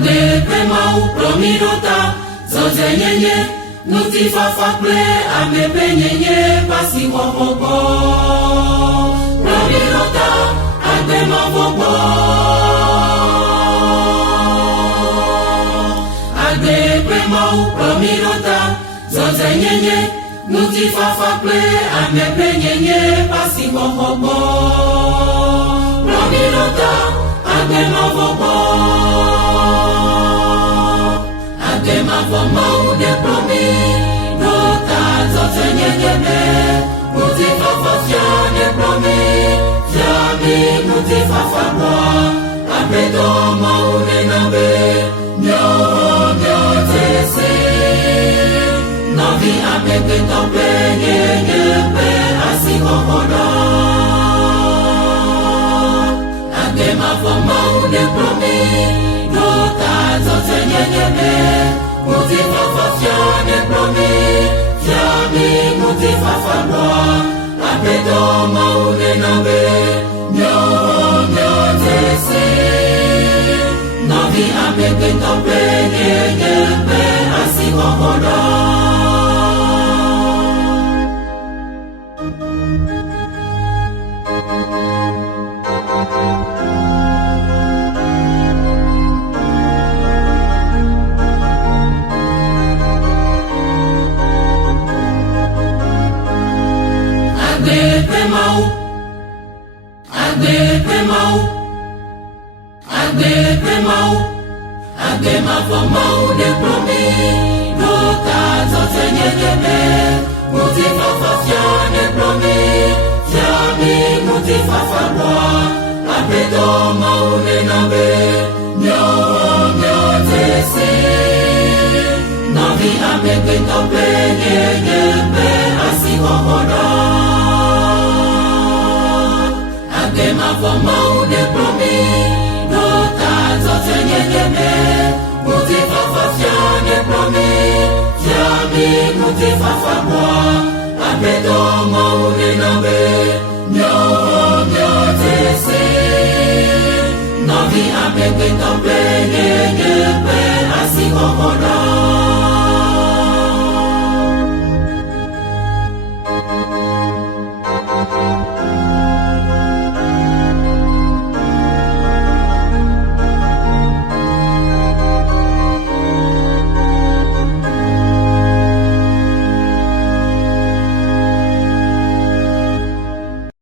Agbe mau promirota zoze nyenye nuti fafakle amepe nyenye pasi wapopo promirota agbe mavopo agbe mau promirota zoze nyenye nuti fafakle amepe nyenye pasi wapopo promirota agbe mavopo Mavoma de promi, nota zote nyengeme, mutifa fafia de promi, jami mutifa fabwa, apedo maune nabe, nyo tese, navi ameke tope nyenyepe asikokoda, age mavoma de promi, nota zote nyengeme. Mutifa fafiane promi, jami mutifa fabwa, apedo maune nabe, nyo tese, navi ameke tope nyenyepe asikokoda. Agbe mavomau de promi, nota zote nyengeme, mutifa fafia de promi, jami mutifa fabwa, apedo maune nabe, nyo tese, navi ameke tope nyenyepe asikokoda. Agbe mavomau de promi, nota zote nyengeme, mutifa fafia de promi, jami mutifa fabwa, apedo maune nabe, nyo tese, navi ameke tope nyenyepe asikokoda.